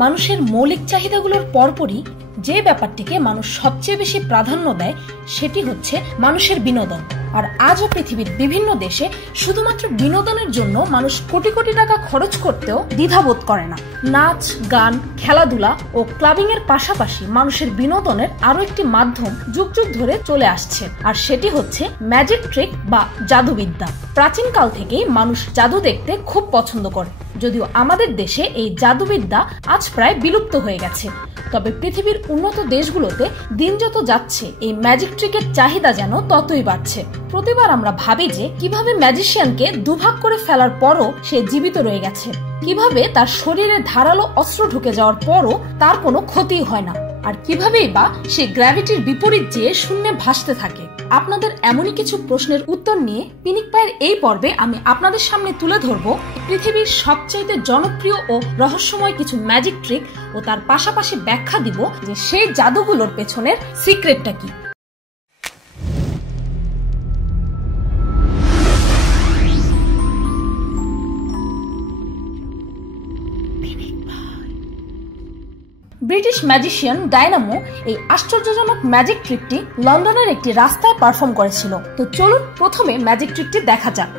মানুষের মৌলিক চাহিদাগুলোর পরপরই যে ব্যাপারটিকে মানুষ সবচেয়ে বেশি প্রাধান্য দেয় সেটি হচ্ছে মানুষের বিনোদন। আর আজও পৃথিবীর বিভিন্ন দেশে শুধুমাত্র বিনোদনের জন্য মানুষ কোটি কোটি টাকা খরচ করতেও দ্বিধাবোধ করে না। নাচ, গান, খেলাধুলা ও ক্লাবিং এর পাশাপাশি মানুষের বিনোদনের আরো একটি মাধ্যম যুগ যুগ ধরে চলে আসছে, আর সেটি হচ্ছে ম্যাজিক ট্রিক বা জাদুবিদ্যা। প্রাচীনকাল থেকেই মানুষ জাদু দেখতে খুব পছন্দ করে, যদিও আমাদের দেশে এই জাদুবিদ্যা আজ প্রায় বিলুপ্ত হয়ে গেছে। তবে পৃথিবীর উন্নত দেশগুলোতে দিন যত যাচ্ছে এই ম্যাজিক ট্রিকের চাহিদা যেন ততই বাড়ছে। প্রতিবার আমরা ভাবি যে কিভাবে ম্যাজিশিয়ানকে দুভাগ করে ফেলার পরও সে জীবিত রয়ে গেছে, কিভাবে তার শরীরে ধারালো অস্ত্র ঢুকে যাওয়ার পরও তার কোনো ক্ষতি হয় না, আর কিভাবেই বা সে গ্র্যাভিটির বিপরীত যেয়ে শূন্যে ভাসতে থাকে। আপনাদের এমনই কিছু প্রশ্নের উত্তর নিয়ে পিনিক পায়ের এই পর্বে আমি আপনাদের সামনে তুলে ধরব পৃথিবীর সবচেয়ে জনপ্রিয় ও রহস্যময় কিছু ম্যাজিক ট্রিক ও তার পাশাপাশি ব্যাখ্যা দিব যে সেই জাদুগুলোর পেছনের সিক্রেটটা কি। ব্রিটিশ ম্যাজিশিয়ান ডায়নামো এই আশ্চর্যজনক ম্যাজিক ট্রিকটি লন্ডনের একটি রাস্তায় পারফর্ম করেছিল। তো চলুন প্রথমে ম্যাজিক ট্রিকটি দেখা যাক।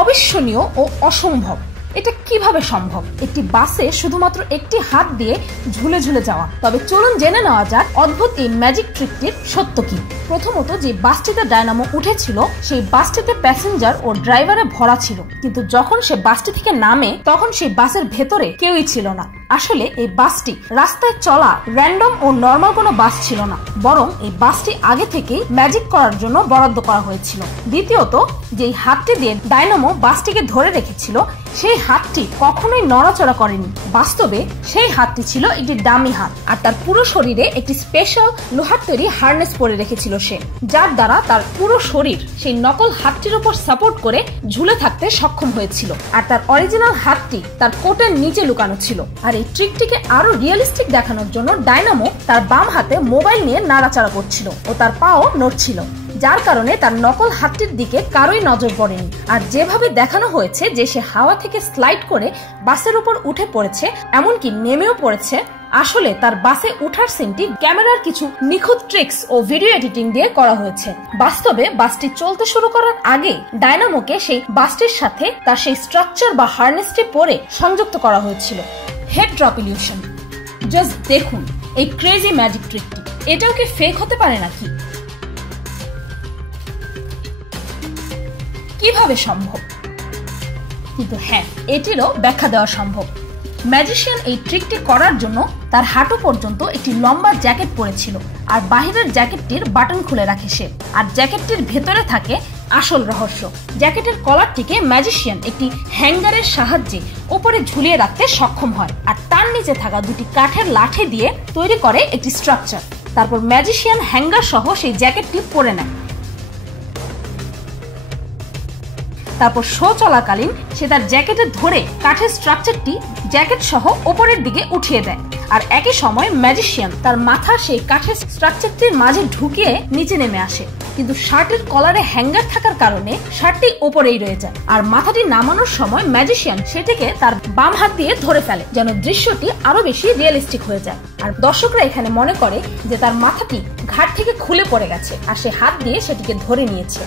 অবিশ্বনীয় ও অসম্ভব, এটা কিভাবে সম্ভব? একটি বাসে শুধুমাত্র একটি হাত দিয়ে ঝুলে ঝুলে যাওয়া। তবে চলুন জেনে নেওয়া যাক অদ্ভুত এই ম্যাজিক ট্রিকটির সত্য কি। প্রথমত, যে বাসটিতে ডায়নামো উঠেছিল সেই বাসটিতে প্যাসেঞ্জার ও ড্রাইভারে ভরা ছিল, কিন্তু যখন সে বাসটি থেকে নামে তখন সেই বাসের ভেতরে কেউই ছিল না। আসলে এই বাসটি রাস্তায় চলা র্যান্ডম ও নর্মাল কোনো বাস ছিল না, বরং এই বাসটি আগে থেকেই ম্যাজিক করার জন্য বরাদ্দ করা হয়েছিল। দ্বিতীয়ত, যেই হাতটি দিয়ে ডায়নামো বাসটিকে ধরে রেখেছিল সেই হাতটি কখনোই নড়াচড়া করেনি। বাস্তবে সেই হাতটি ছিল একটি ডামি হাত, আর তার পুরো শরীরে একটি স্পেশাল লোহার তৈরি হার্নেস পরে রেখেছিল সে, যার দ্বারা তার পুরো শরীর সেই নকল হাতটির উপর সাপোর্ট করে ঝুলে থাকতে সক্ষম হয়েছিল। আর তার অরিজিনাল হাতটি তার কোটের নিচে লুকানো ছিল। আর এই ট্রিকটিকে আরো রিয়েলিস্টিক দেখানোর জন্য ডায়নামো তার বাম হাতে মোবাইল নিয়ে নাড়াচাড়া করছিল ও তার পাও নড়ছিল, যার কারণে তার নকল হাতটির দিকে কারোই নজর পড়েনি। আর যেভাবে দেখানো হয়েছে যে সে হাওয়া থেকে স্লাইড করে বাসের উপর উঠে পড়েছে, এমনকি নেমেও পড়েছে, আসলে তার বাসে উঠার সিনটি ক্যামেরার কিছু নিখুঁত ট্রিক্স ও ভিডিও এডিটিং দিয়ে করা হয়েছে। বাস্তবে বাসটি চলতে শুরু করার আগে ডায়নামোকে সেই বাসটির সাথে তার সেই স্ট্রাকচার বা হার্নেসটি পরে সংযুক্ত করা হয়েছিল। হেড ড্রপ ইলিউশন, জাস্ট দেখুন এই ক্রেজি ম্যাজিক ট্রিকটি, এটাও কি ফেক হতে পারে নাকি? কিভাবে সম্ভব? কিন্তু হ্যাঁ, এটিরও ব্যাখ্যা দেওয়া সম্ভব। ম্যাজিশিয়ান এই ট্রিকটি করার জন্য তার হাঁটু পর্যন্ত একটি লম্বা জ্যাকেট পরেছিল, আর বাহিরের জ্যাকেটটির বাটন খুলে রাখে সে। আর জ্যাকেটটির ভেতরে থাকে আসল রহস্য। জ্যাকেটের কলারটিকে ম্যাজিশিয়ান একটি হ্যাঙ্গারের সাহায্যে উপরে ঝুলিয়ে রাখতে সক্ষম হয়, আর তার নিচে থাকা দুটি কাঠের লাঠি দিয়ে তৈরি করে একটি স্ট্রাকচার। তারপর ম্যাজিশিয়ান হ্যাঙ্গার সহ সেই জ্যাকেটটি পরে নেয়। তারপর শো চলাকালীন সে তার জ্যাকেটে ধরে কাঠের স্ট্রাকচারটি জ্যাকেট সহ ওপরের দিকে উঠিয়ে দেয়, আর একই সময় ম্যাজিশিয়ান তার মাথা সেই কাঠের স্ট্রাকচারটির মাঝে ঢুকিয়ে নিচে নেমে আসে। কিন্তু শার্টের কলারে হ্যাঙ্গার থাকার কারণে শার্টটি ওপরেই রয়ে যায়, আর মাথাটি নামানোর সময় ম্যাজিশিয়ান সেটিকে তার বাম হাত দিয়ে ধরে ফেলে, যেন দৃশ্যটি আরো বেশি রিয়েলিস্টিক হয়ে যায়। আর দর্শকরা এখানে মনে করে যে তার মাথাটি ঘাট থেকে খুলে পড়ে গেছে, আর সে হাত দিয়ে সেটিকে ধরে নিয়েছে।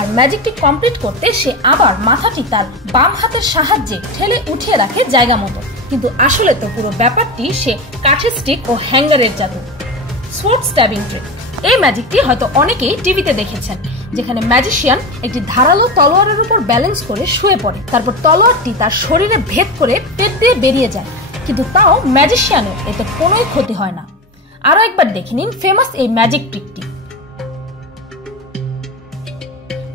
আর ম্যাজিকটি কমপ্লিট করতে সে আবার মাথাটি তার বাম হাতের সাহায্যে ঠেলে উঠিয়ে রাখে জায়গা মতো। কিন্তু আসলে তো পুরো ব্যাপারটি সে কাঠের স্টিক ও হ্যাঙ্গারের জাদু। সোর্ড স্ট্যাবিং ট্রিক, এই ম্যাজিকটি হয়তো অনেকেই টিভিতে দেখেছেন, যেখানে ম্যাজিশিয়ান একটি ধারালো তলোয়ারের উপর ব্যালেন্স করে শুয়ে পড়ে, তারপর তলোয়ারটি তার শরীরে ভেদ করে পেট দিয়ে বেরিয়ে যায়, কিন্তু তাও ম্যাজিশিয়ানের এতে কোনোই ক্ষতি হয় না। আরো একবার দেখে নিন ফেমাস এই ম্যাজিক ট্রিকটি।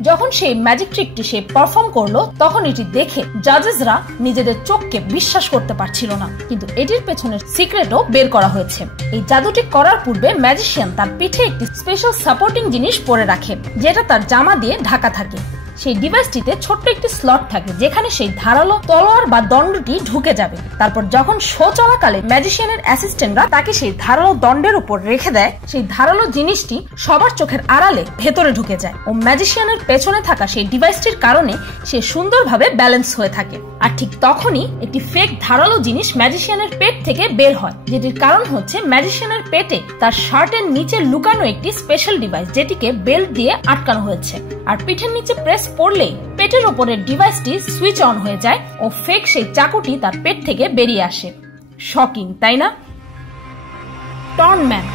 যখন সেই ম্যাজিক ট্রিকটি সে পারফর্ম করলো, তখন এটি দেখে জাজেসরা নিজেদের চোখকে বিশ্বাস করতে পারছিল না। কিন্তু এটির পেছনের সিক্রেটও বের করা হয়েছে। এই জাদুটি করার পূর্বে ম্যাজিশিয়ান তার পিঠে একটি স্পেশাল সাপোর্টিং জিনিস পরে রাখে, যেটা তার জামা দিয়ে ঢাকা থাকে। সেই ডিভাইসটিতে ছোট্ট একটি স্লট থাকে যেখানে সেই ধারালো তলোয়ার বা দণ্ডটি ঢুকে যাবে। তারপর যখন শো চলাকালে ম্যাজিশিয়ানের অ্যাসিস্ট্যান্টরা তাকে সেই ধারালো দণ্ডের উপর রেখে দেয়, সেই ধারালো জিনিসটি সবার চোখের আড়ালে ভেতরে ঢুকে যায় ও ম্যাজিশিয়ানের পেছনে থাকা সেই ডিভাইসটির কারণে সে সুন্দরভাবে ব্যালেন্স হয়ে থাকে। আর ঠিক তখনই একটি ফেক ধারালো জিনিস ম্যাজিশিয়ানের পেট থেকে বের হয়, যেটির কারণ হচ্ছে ম্যাজিশিয়ানের পেটে তার শার্টের নিচে লুকানো একটি স্পেশাল ডিভাইস যেটিকে বেল্ট দিয়ে আটকানো হয়েছে। আর পিঠের নিচে প্রেস করলেই পেটের ওপরের ডিভাইসটি সুইচ অন হয়ে যায় ও ফেক সেই চাকুটি তার পেট থেকে বেরিয়ে আসে। শকিং, তাই না? টর্ন ম্যান,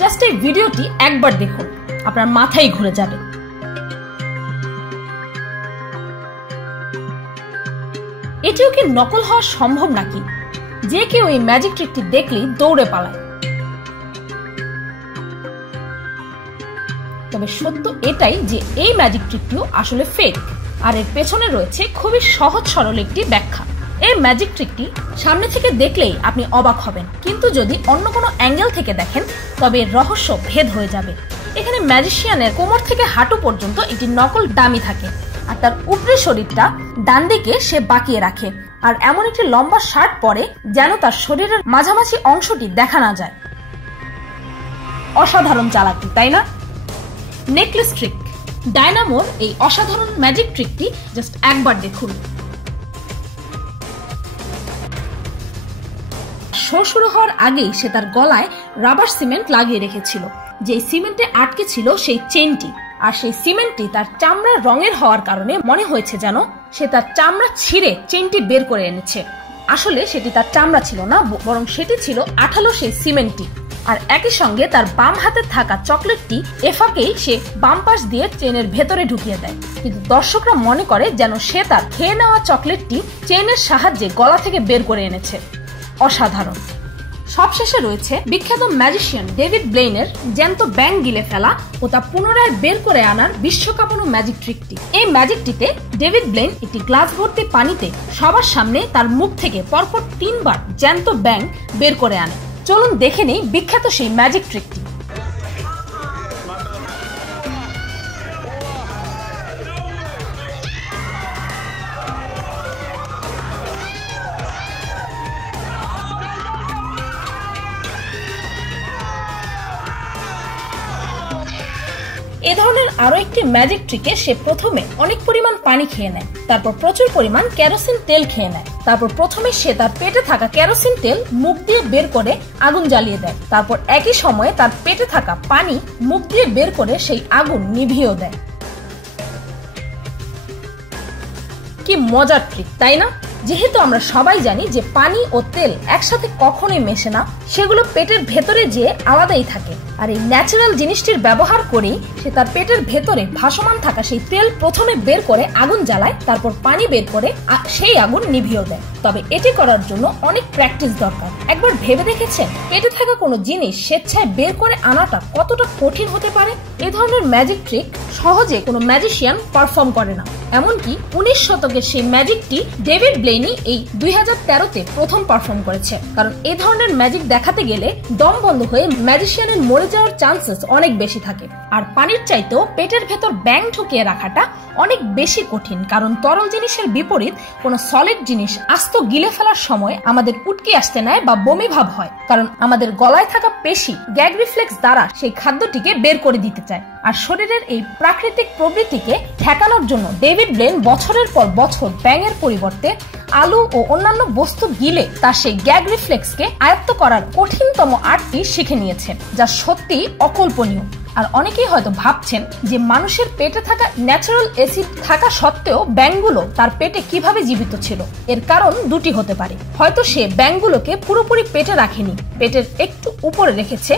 জাস্ট এই ভিডিওটি একবার দেখুন, আপনার মাথায় ঘুরে যাবে। এটিও কি নকল হওয়া সম্ভব নাকি? যে কেউ এই ম্যাজিক ট্রিকটি দেখলেই দৌড়ে পালায়। তবে সত্য এটাই যে এই ম্যাজিক ট্রিকটিও আসলে ফেক, আর এর পেছনে রয়েছে খুবই সহজ সরল একটি ব্যাখ্যা। এই ম্যাজিক ট্রিকটি সামনে থেকে দেখলেই আপনি অবাক হবেন, কিন্তু যদি অন্য কোনো অ্যাঙ্গেল থেকে দেখেন তবে এর রহস্য ভেদ হয়ে যাবে। এখানে ম্যাজিশিয়ানের কোমর থেকে হাঁটু পর্যন্ত একটি নকল ডামি থাকে, আর তার উপরে শরীরটা ডান দিকে সে বাঁকিয়ে রাখে, আর এমন একটি লম্বা শার্ট পরে যেন তার শরীরের মাঝামাঝি অংশটি দেখা না যায়। অসাধারণ চালাকি, তাই না? নেকলেস ট্রিক, ডায়নামোর এই অসাধারণ ম্যাজিক ট্রিকটি জাস্ট একবার দেখুন। শো শুরু হওয়ার আগেই সে তার গলায় রাবার সিমেন্ট লাগিয়ে রেখেছিল, যে সিমেন্টে আটকে ছিল সেই চেনটি, আর সেই সিমেন্টটি তার চামড়ার রঙের হওয়ার কারণে মনে হয়েছে যেন সে তার চামড়া ছিঁড়ে চেনটি বের করে এনেছে। আসলে সেটি তার চামড়া ছিল না, বরং সেটি ছিল আঠালো সেই সিমেন্টটি। আর একই সঙ্গে তার বাম হাতে থাকা চকলেটটি এফাকেই সে বাম পাশ দিয়ে চেনের ভেতরে ঢুকিয়ে দেয়, কিন্তু দর্শকরা মনে করে যেন সে তার খেয়ে নেওয়া চকলেটটি চেনের সাহায্যে গলা থেকে বের করে এনেছে। অসাধারণ। সবশেষে রয়েছে বিখ্যাত ম্যাজিশিয়ান ডেভিড ব্লেইনের জ্যান্ত ব্যাঙ গিলে ফেলা ও তা পুনরায় বের করে আনার বিশ্বকাপানো ম্যাজিক ট্রিকটি। এই ম্যাজিকটিতে ডেভিড ব্লেইন একটি গ্লাস ভর্তি পানিতে সবার সামনে তার মুখ থেকে পরপর 3 বার জ্যান্ত ব্যাঙ বের করে আনে। চলুন দেখে নেই বিখ্যাত সেই ম্যাজিক ট্রিকটি। এ ধরনের আরো একটি ম্যাজিক ট্রিকে সে প্রথমে অনেক পরিমাণ পানি খেয়ে নেয়, তারপর প্রচুর পরিমাণ কেরোসিন তেল খেয়ে নেয়, তারপর প্রথমে সে তার পেটে থাকা কেরোসিন তেল মুখ দিয়ে বের করে আগুন জ্বালিয়ে দেয়, তারপর একই সময়ে তার পেটে থাকা পানি মুখ দিয়ে বের করে সেই আগুন নিভিয়েও দেয়। কি মজার ট্রিক, তাই না? যেহেতু আমরা সবাই জানি যে পানি ও তেল একসাথে কখনোই মেশে না, সেগুলো পেটের ভেতরে যেয়ে আলাদাই থাকে, আর এই ন্যাচারাল জিনিসটির ব্যবহার করেই সে তার পেটের ভেতরে ভাসমান থাকা সেই তেল প্রথমে বের করে আগুন জ্বালায়, তারপর পানি বের করে সেই আগুন নিভিয়ে দেয়। তবে এটি করার জন্য অনেক প্র্যাকটিস দরকার। একবার ভেবে দেখেছেন পেটে থাকা কোনো জিনিস স্বেচ্ছায় বের করে আনাটা কতটা কঠিন হতে পারে? এ ধরনের ম্যাজিক ট্রিক সহজে কোনো ম্যাজিশিয়ান পারফর্ম করে না। এমনকি 19 শতকের সেই ম্যাজিকটি ডেভিড ব্লেইনি এই 2013-তে প্রথম পারফর্ম করেছে, কারণ এ ধরনের ম্যাজিক দেখাতে গেলে দম বন্ধ হয়ে ম্যাজিশিয়ানের মরে যাওয়ার চান্সেস অনেক বেশি থাকে। আর পানির চাইতেও পেটের ভেতর ব্যাঙ ঢুকিয়ে রাখাটা অনেক বেশি কঠিন, কারণ তরল জিনিসের বিপরীত কোনো সলিড জিনিস আস্ত গিলে ফেলার সময় আমাদের উটকি আসতে নেয় বা বমি ভাব হয়, কারণ আমাদের গলায় থাকা পেশি গ্যাগ রিফ্লেক্স দ্বারা সেই খাদ্যটিকে বের করে দিতে চায়। আর শরীরের এই প্রাকৃতিক প্রবৃত্তিকে ঠেকানোর জন্য ডেভিড ব্লেইন বছরের পর বছর ব্যাঙের পরিবর্তে আলু ও অন্যান্য বস্তু গিলে তার সেই গ্যাগ রিফ্লেক্সকে আয়ত্ত করার কঠিনতম আর্টটি শিখে নিয়েছেন, যা সত্যি অকল্পনীয়। আর অনেকেই হয়তো ভাবছেন যে মানুষের পেটে থাকা ন্যাচারাল অ্যাসিড থাকা সত্ত্বেও ব্যাঙগুলো তার পেটে কিভাবে জীবিত ছিল। এর কারণ দুটি হতে পারে। হয়তো সে ব্যাঙগুলোকে পুরোপুরি পেটে রাখেনি, পেটের একটু উপরে রেখেছে,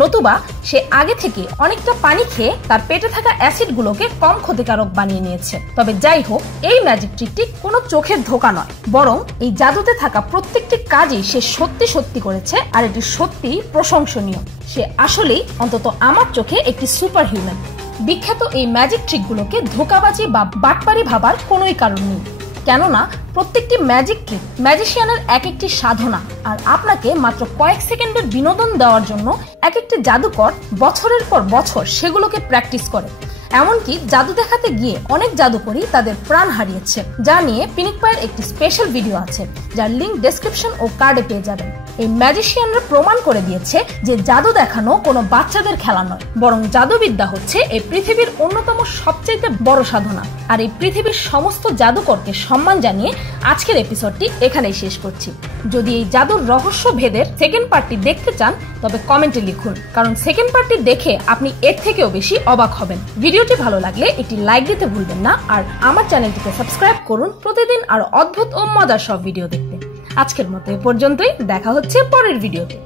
নতুবা সে আগে থেকে অনেকটা পানি খেয়ে তার পেটে থাকা অ্যাসিডগুলোকে কম ক্ষতিকারক বানিয়ে নিয়েছে। তবে যাই হোক, এই ম্যাজিক ট্রিকটি কোনো চোখের ধোঁকা নয়, বরং এই জাদুতে থাকা প্রত্যেকটি কাজই সে সত্যি সত্যি করেছে, আর এটি সত্যিই প্রশংসনীয়। সে আসলেই, অন্তত আমার চোখে, একটি সুপার হিউম্যান। বিখ্যাত এই ম্যাজিক ট্রিকগুলোকে ধোঁকাবাজি বা বাটপারি ভাবার কোনোই কারণ নেই, কেননা প্রত্যেকটি ম্যাজিক ট্রিক ম্যাজিশিয়ানের এক একটি সাধনা, আর আপনাকে মাত্র কয়েক সেকেন্ডের বিনোদন দেওয়ার জন্য এক একটি জাদুকর বছরের পর বছর সেগুলোকে প্র্যাকটিস করে। এমনকি জাদু দেখাতে গিয়ে অনেক জাদুকরী তাদের প্রাণ হারিয়েছে, যা নিয়ে পিনিক পায়ের একটি স্পেশাল ভিডিও আছে, যার লিংক ডেসক্রিপশন ও কার্ডে পেয়ে যাবেন। এই ম্যাজিশিয়ানরা প্রমাণ করে দিয়েছে যে জাদু দেখানো কোনো বাচ্চাদের খেলা নয়, বরং জাদুবিদ্যা হচ্ছে এই পৃথিবীর অন্যতম সবচেয়ে বড় সাধনা। আর এই পৃথিবীর সমস্ত জাদুকরকে সম্মান জানিয়ে আজকের এপিসোডটি এখানেই শেষ করছি। যদি এই জাদুর রহস্য ভেদের সেকেন্ড পার্টটি দেখতে চান তবে কমেন্টে লিখুন, কারণ সেকেন্ড পার্টটি দেখে আপনি এর থেকেও বেশি অবাক হবেন। ভিডিওটি ভালো লাগলে একটি লাইক দিতে ভুলবেন না, আর আমার চ্যানেলটিকে সাবস্ক্রাইব করুন প্রতিদিন আরো অদ্ভুত ও মজার সব ভিডিও দেখতে। আজকের মতো এ পর্যন্তই, দেখা হচ্ছে পরের ভিডিওতে।